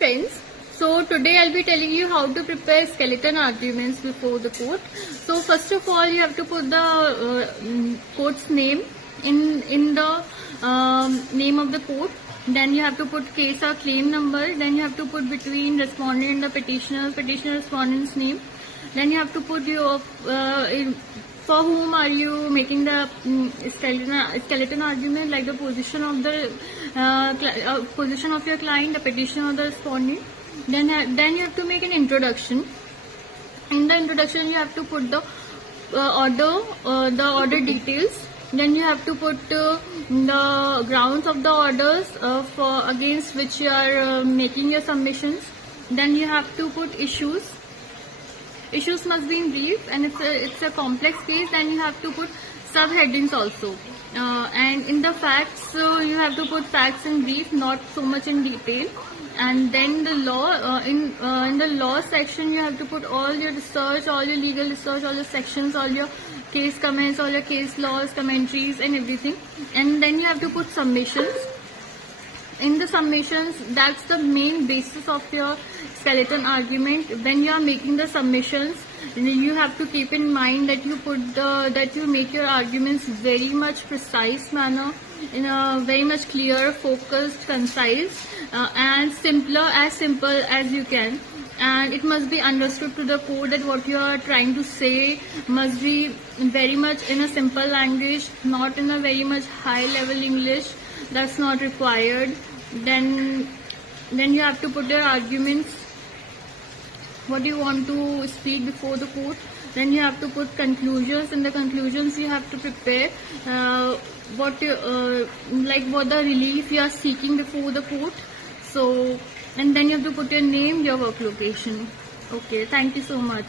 Friends, so today I'll be telling you how to prepare skeleton arguments before the court. So first of all, you have to put the court's name in the name of the court. Then you have to put case or claim number. Then you have to put between respondent and the petitioner respondent's name. Then you have to put your for whom are you making the skeleton argument, like the position of the position of your client, the petition or the respondent. Then you have to make an introduction. In the introduction, you have to put the order details. Then you have to put the grounds of the orders for against which you are making your submissions. Then you have to put issues. Issues must be in brief, and if it's a complex case, then you have to put subheadings also. And in the facts, you have to put facts in brief, not so much in detail. And then the law, in the law section, you have to put all your research, all your legal research, all your sections, all your case comments, all your case laws, commentaries, and everything. And then you have to put submissions. In the submissions, that's the main basis of your skeleton argument. When you are making the submissions, you have to keep in mind that you make your arguments very much precise manner, in a very much clear, focused, concise, and as simple as you can. And it must be understood to the court that what you are trying to say must be very much in a simple language, not in a very much high level English. That's not required. Then you have to put your arguments, what you want to speak before the court. Then you have to put conclusions. In the conclusions, you have to prepare what the relief you are seeking before the court. So, and then you have to put your name, your work location. Okay, thank you so much.